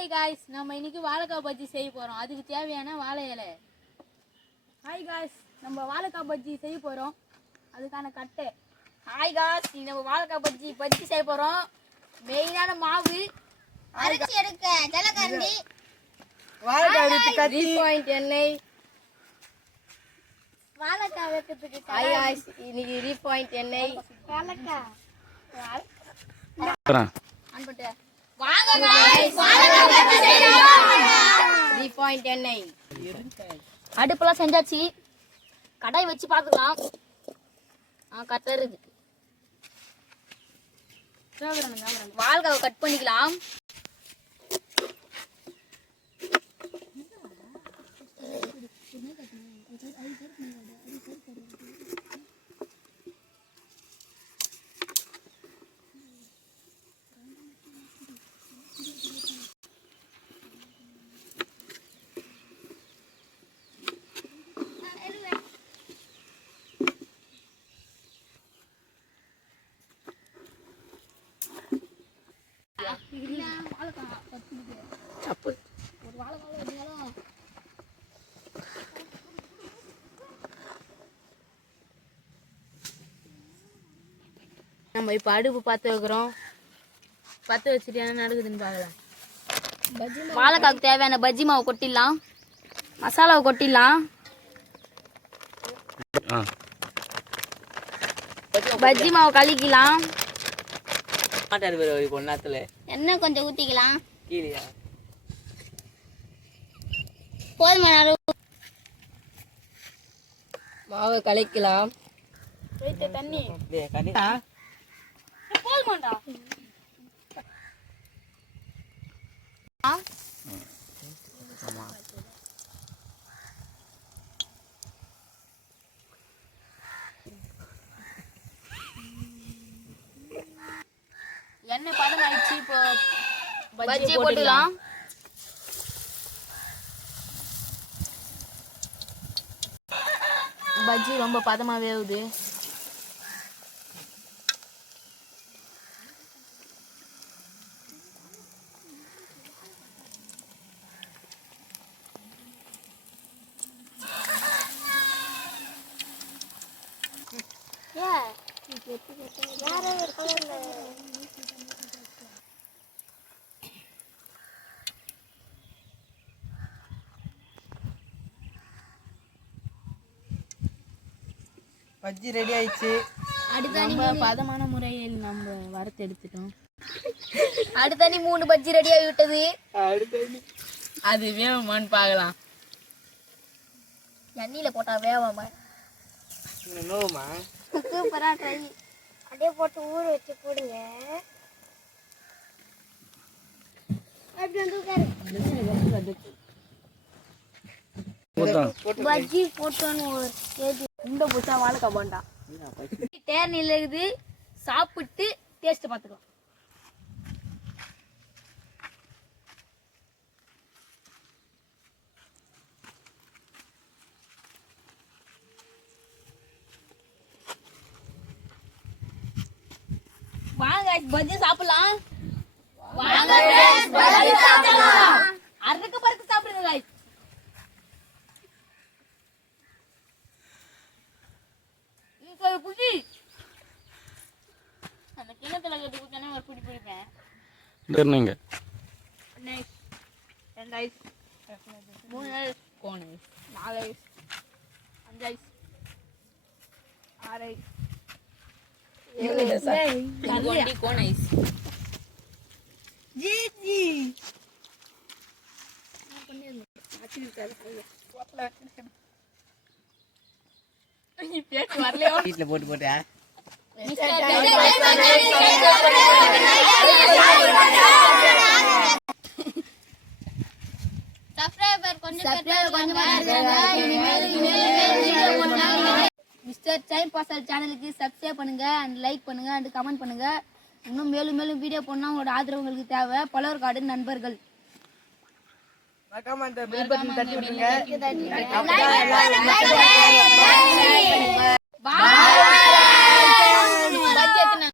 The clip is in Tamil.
ஹாய் காய்ஸ், நம்ம இன்னைக்கு வாழைக்காய் பஜ்ஜி செய்ய போகிறோம். அதுக்கு தேவையான வாழை இலை. ஹாய் காய்ஸ், நம்ம வாழைக்காய் பஜ்ஜி செய்ய போகிறோம். அதுக்கான கட்டை. ஹாய் காய்ஸ், நம்ம வாழைக்காய் பஜ்ஜி செய்ய போகிறோம். மெயினான மாவு அரைச்சி எடுக்க ஜலகரண்டி, வாழைக்காய் எடுத்து கத்தி, எண்ணெய். வாழைக்காய் வைக்கிறதுக்கு ஹாய் காய்ஸ், இன்னைக்கு ரீபாயிண்ட் எண்ணெய். வாழைக்காய் அன்பட்டு வாங்க गाइस, வாழைக்காய் பஜ்ஜி செய்யலாம். ரீபாயிண்ட் எண்ணெய். அடுப்பெல்லாம் செஞ்சாச்சு. கடாய் வச்சு பார்த்துக்கலாம். கத்தருது. வாழைக்காவை கட் பண்ணிக்கலாம். தப்பு. நம்ம இப்ப அடுப்பு பற்ற வைக்கிறோம். பற்ற வச்சுட்டு என்ன நடக்குதுன்னு பார்க்கலாம். வாழைக்காய்க்கு தேவையான பஜ்ஜி மாவு கொட்டிடலாம். மசாலாவை கொட்டிடலாம். பஜ்ஜி மாவு கலக்கிக்கலாம். எண்ணெய் கொஞ்சம் ஊத்திக்கலாம். கீழயா போதுமான அளவு மாவை கலக்கலாம். தண்ணி போதுமாண்டா. எண்ணெய் பதம் ஆயிடுச்சு. இப்போ பஜ்ஜி போட்டுக்கலாம். பஜ்ஜி ரொம்ப பதமா வேவுது. பஜ்ஜி ரெடி ஆயிடுச்சு. ரொம்ப பதமான முறையில் நம்ம வறுத்து எடுத்துட்டோம். அடுத்தனி 3 பஜ்ஜி ரெடி ஆகி விட்டது. அது வேணுமான்னு பார்க்கலாம். எண்ணெயில போட்டா வேவாம நோமா சூப்பரா ட்ரை. அப்படியே போட்டு ஊற வச்சு போடுங்க. அப்படி வந்து பஜ்ஜி போட்டோன்னு ஒரு கேஜி இந்த புதுசா வாழைக்காய் போண்டா தேர்நிலை இருக்குது. சாப்பிட்டு டேஸ்ட் பார்த்துக்கலாம். வாங்க பஜ்ஜி சாப்பிடலாம். வாங்க பஜ்ஜி சாப்பிடலாம். அறுக்க பறுக்க சாப்பிடுங்க गाइस. இது புடி. அந்த கிணத்துல கட்டி குத்தனா ஒரு புடி புடிப்பேன். டர்னிங்க. Nice. 2 ice. 3 ice. Cone ice. 4 ice. 5 ice. 6 ice. 7 cone ice. ஜிஜி வீட்டுல போட்டு போட்டா மிஸ்டர் டைம் பாஸ் சேனலுக்கு சப்ஸ்கிரைப் பண்ணுங்க அண்ட் லைக் பண்ணுங்க அண்ட் கமெண்ட் பண்ணுங்க. இன்னும் மேலும் மேலும் வீடியோ போடணும். உங்களோட ஆதரவு உங்களுக்கு தேவை. பலர் கார்டு நண்பர்கள் மறக்காம அந்த பெல் பட்டன் தட்டி விட்டுருங்க. லைக் பண்ணுங்க.